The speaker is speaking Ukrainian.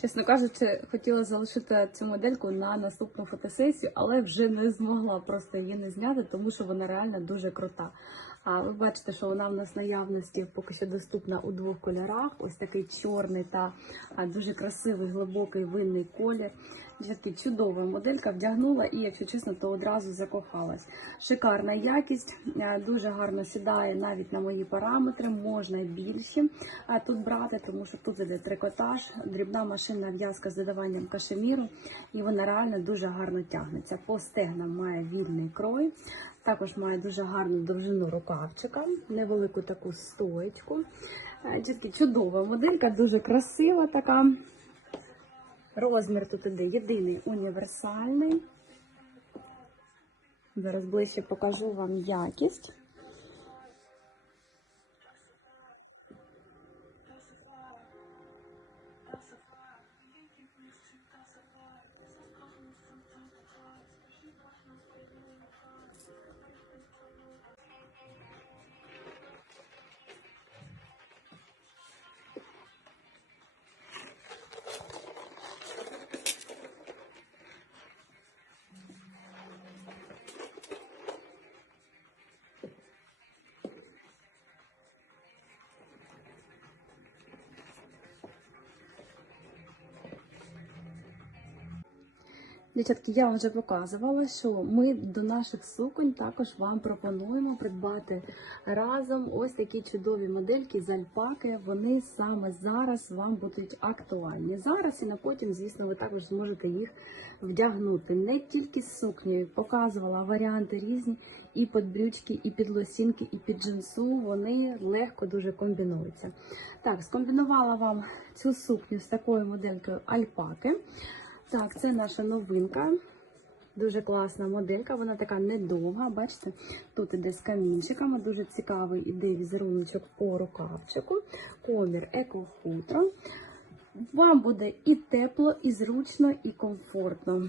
Чесно кажучи, хотіла залишити цю модельку на наступну фотосесію, але вже не змогла просто її не зняти, тому що вона реально дуже крута. Ви бачите, що вона в нас наявності поки що доступна у двох кольорах: ось такий чорний та дуже красивий глибокий винний колір. Дівчатки, чудова моделька вдягнула і, якщо чесно, то одразу закохалась. Шикарна якість, дуже гарно сідає навіть на мої параметри, можна а, тут брати, тому що тут іде трикотаж, дрібна машинна в'язка з додаванням кашеміру, і вона реально дуже гарно тягнеться. По стегнам має вільний крой, також має дуже гарну довжину рукавчика, невелику таку стоечку. Е, чудова моделька, дуже красива така. Розмір тут іде єдиний універсальний. Зараз ближче покажу вам якість. Дівчатки, я вам вже показувала, що ми до наших суконь також вам пропонуємо придбати разом ось такі чудові модельки з альпаки. Вони саме зараз вам будуть актуальні. Зараз і на потім, звісно, ви також зможете їх вдягнути. Не тільки з сукнею, показувала варіанти різні і під брючки, і під лосінки, і під джинсу. Вони легко дуже комбінуються. Так, скомбінувала вам цю сукню з такою моделькою альпаки. Так, це наша новинка. Дуже класна моделька, вона така недовга. Бачите, тут іде з камінчиками, дуже цікавий іде візеруночок по рукавчику, комір еко-хутро. Вам буде і тепло, і зручно, і комфортно.